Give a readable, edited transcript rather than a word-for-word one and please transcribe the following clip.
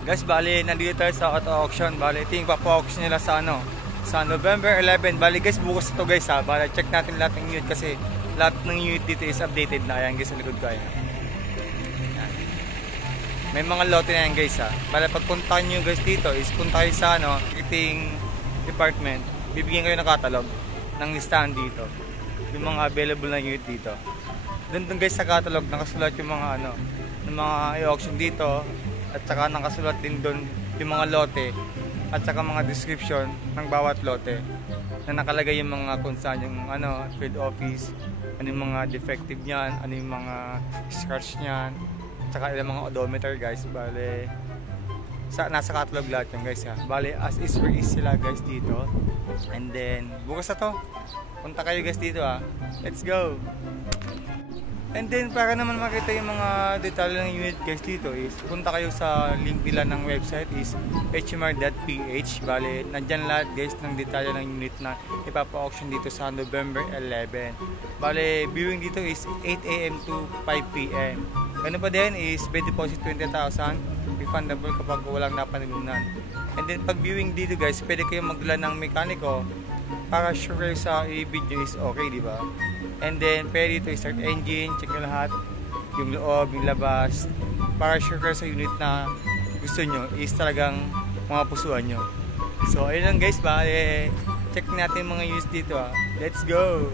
Guys, bali, nandito tayo sa auto auction. Bali, ito yung papa-auction nila sa sa November 11. Bali guys, bukas ito guys ha. Bali, check natin lahat ng unit kasi lahat ng unit dito is updated na. Ayan guys, sa likod ko. Ayan. May mga lote na yan guys ha. Bali, pagpunta nyo guys dito is punta kayo sa marketing department. Bibigyan kayo ng catalog ng listahan dito. Yung mga available na unit dito. Doon guys sa catalog nakasulat yung mga ng mga i-auction dito. At saka nakasulat din doon yung mga lote at saka mga description ng bawat lote na nakalagay yung mga kung saan yung field office, ano yung mga defective niyan, ano yung mga scratch niyan, at saka yung mga odometer guys. Bale, nasa catalog lahat yung guys ha. Bale, as is where is sila guys dito. And then, bukas na to. Punta kayo guys dito ha. Let's go! And then para naman makita yung mga detalye ng unit guys dito is punta kayo sa link nila ng website is hmr.ph. Bale, nandyan lahat guys ng detalye ng unit na ipapa-auction dito sa November 11. Bale, viewing dito is 8 AM to 5 PM. Ganun pa din is may deposit 20,000, refundable kapag walang napanilunan. And then pag viewing dito guys, pwede kayong magdala ng mekaniko para sure sa i-video is okay, di ba? And then, pwede dito i-start engine, check nyo lahat, yung loob, yung labas, para sure sa unit na gusto nyo is talagang mga pusuan nyo. So, ayun lang guys, check natin yung mga units dito ha. Let's go!